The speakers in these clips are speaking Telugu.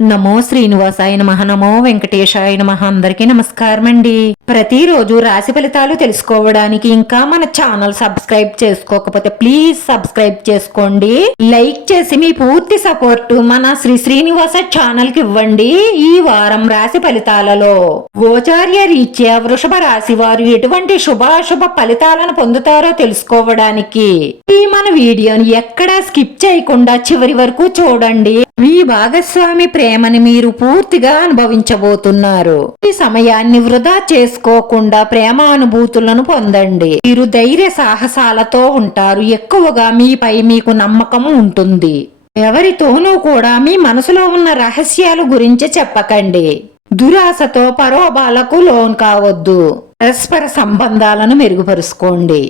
నమో శ్రీనివాసాయ నమః. నమో వెంకటేశాయ నమః. అందరికీ నమస్కారం అండి. ప్రతిరోజు రాశి ఫలితాలు తెలుసుకోవడానికి ఇంకా మన ఛానల్ సబ్స్క్రైబ్ చేసుకోకపోతే ప్లీజ్ సబ్స్క్రైబ్ చేసుకోండి. లైక్ చేసి మీ పూర్తి సపోర్ట్ మన శ్రీనివాస ఛానల్ కి ఇవ్వండి. ఈ వారం రాశి ఫలితాలలో గోచార్య రీత్యా వృషభ రాశి వారు ఎటువంటి శుభాశుభ ఫలితాలను పొందుతారో తెలుసుకోవడానికి ఈ మన వీడియోని ఎక్కడా స్కిప్ చేయకుండా చివరి వరకు చూడండి. మీ భాగస్వామి ప్రేమని మీరు పూర్తిగా అనుభవించబోతున్నారు. ఈ సమయాన్ని వృధా చేసుకోకుండా ప్రేమ అనుభూతులను పొందండి. మీరు ధైర్య సాహసాలతో ఉంటారు. ఎక్కువగా మీపై మీకు నమ్మకం ఉంటుంది. ఎవరితోనూ కూడా మీ మనసులో ఉన్న రహస్యాల గురించి చెప్పకండి. దురాశతో పరోబాలకు లోన్ కావద్దు. పరస్పర సంబంధాలను మెరుగుపరుచుకోండి.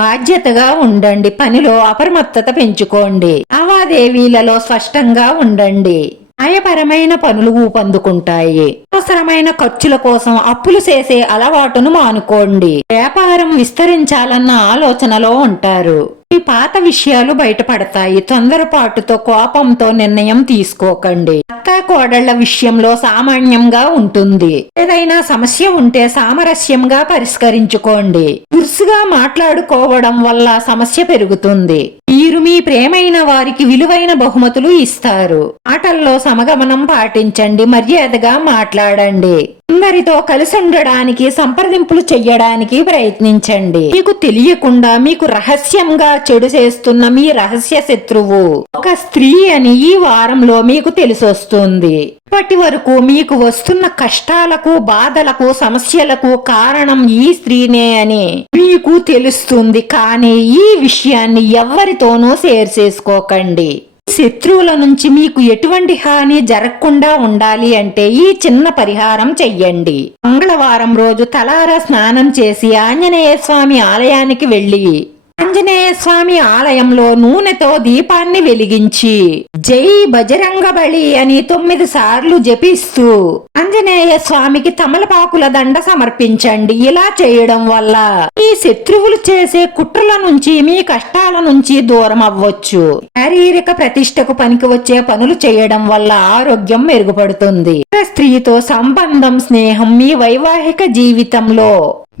బాధ్యతగా ఉండండి. పనిలో అప్రమత్తత పెంచుకోండి. లావాదేవీలలో స్పష్టంగా ఉండండి. న్యాయపరమైన పనులు ఊపందుకుంటాయి. అవసరమైన ఖర్చుల కోసం అప్పులు చేసే అలవాటును మానుకోండి. వ్యాపారం విస్తరించాలన్న ఆలోచనలో ఉంటారు. ఈ పాత విషయాలు బయటపడతాయి. తొందరపాటుతో కోపంతో నిర్ణయం తీసుకోకండి. అత్త కోడళ్ల విషయంలో సామాన్యంగా ఉంటుంది. ఏదైనా సమస్య ఉంటే సామరస్యంగా పరిష్కరించుకోండి. దురుసుగా మాట్లాడుకోవడం వల్ల సమస్య పెరుగుతుంది. మీరు మీ ప్రేమైన వారికి విలువైన బహుమతులు ఇస్తారు. మాటల్లో సమగమనం పాటించండి. మర్యాదగా మాట్లాడండి. అందరితో కలిసి ఉండడానికి సంప్రదింపులు చెయ్యడానికి ప్రయత్నించండి. మీకు తెలియకుండా మీకు రహస్యంగా చెడు చేస్తున్న మీ రహస్య శత్రువు ఒక స్త్రీ అని ఈ వారంలో మీకు తెలిసొస్తుంది. ఇప్పటి వరకు మీకు వస్తున్న కష్టాలకు బాధలకు సమస్యలకు కారణం ఈ స్త్రీనే అని మీకు తెలుస్తుంది. కానీ ఈ విషయాన్ని ఎవ్వరితోనూ షేర్ చేసుకోకండి. శత్రువుల నుంచి మీకు ఎటువంటి హాని జరగకుండా ఉండాలి అంటే ఈ చిన్న పరిహారం చెయ్యండి. మంగళవారం రోజు తలారా స్నానం చేసి ఆంజనేయ స్వామి ఆలయానికి వెళ్లి ఆంజనేయ స్వామి ఆలయంలో నూనెతో దీపాన్ని వెలిగించి జై బజరంగబలి అని 9 సార్లు జపిస్తూ ఆంజనేయ స్వామికి తమలపాకుల దండ సమర్పించండి. ఇలా చేయడం వల్ల ఈ శత్రువులు చేసే కుట్రల నుంచి మీ కష్టాల నుంచి దూరం అవ్వచ్చు. శారీరక ప్రతిష్టకు పనికి వచ్చే పనులు చేయడం వల్ల ఆరోగ్యం మెరుగుపడుతుంది. స్త్రీతో సంబంధం స్నేహం మీ వైవాహిక జీవితంలో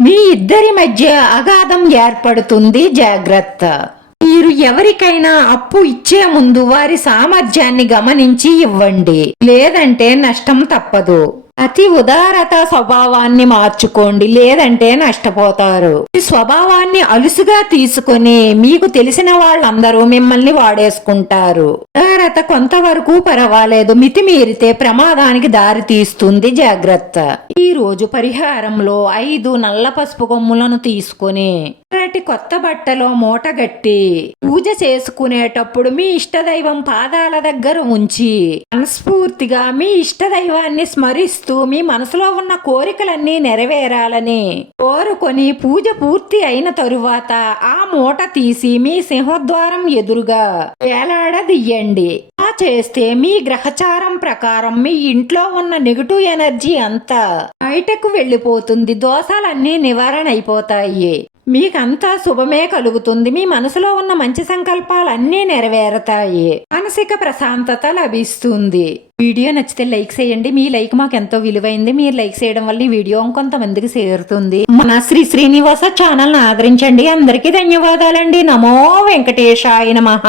మీ ఇద్దరి మధ్య అగాధం ఏర్పడుతుంది. జాగ్రత్త. మీరు ఎవరికైనా అప్పు ఇచ్చే ముందు వారి సామర్థ్యాన్ని గమనించి ఇవ్వండి. లేదంటే నష్టం తప్పదు. అతి ఉదారత స్వభావాన్ని మార్చుకోండి. లేదంటే నష్టపోతారు. ఈ స్వభావాన్ని అలుసుగా తీసుకొని మీకు తెలిసిన వాళ్ళందరూ మిమ్మల్ని వాడేసుకుంటారు. ఉదారత కొంతవరకు పర్వాలేదు. మితిమీరితే ప్రమాదానికి దారి తీస్తుంది. జాగ్రత్త. ఈ రోజు పరిహారంలో 5 నల్ల పసుపు కొమ్ములను తీసుకొని కొత్త బట్టలో మూటగట్టి పూజ చేసుకునేటప్పుడు మీ ఇష్టదైవం పాదాల దగ్గర ఉంచి మనస్ఫూర్తిగా మీ ఇష్టదైవాన్ని స్మరిస్తూ మీ మనసులో ఉన్న కోరికలన్నీ నెరవేరాలని కోరుకొని పూజ పూర్తి అయిన తరువాత ఆ మూట తీసి మీ సింహద్వారం ఎదురుగా వేలాడదీయండి. అలా చేస్తే మీ గ్రహచారం ప్రకారం మీ ఇంట్లో ఉన్న నెగటివ్ ఎనర్జీ అంతా బయటకు వెళ్ళిపోతుంది. దోషాలన్నీ నివారణ అయిపోతాయి. మీకంతా శుభమే కలుగుతుంది. మీ మనసులో ఉన్న మంచి సంకల్పాలన్నీ నెరవేరతాయి. మానసిక ప్రశాంతత లభిస్తుంది. వీడియో నచ్చితే లైక్ చేయండి. మీ లైక్ మాకు ఎంతో విలువైంది. మీరు లైక్ చేయడం వల్ల ఈ వీడియో ఇంకొంతమందికి చేరుతుంది. మన శ్రీనివాస ఛానల్ ని ఆదరించండి. అందరికీ ధన్యవాదాలండి. నమో వెంకటేశాయ నమః.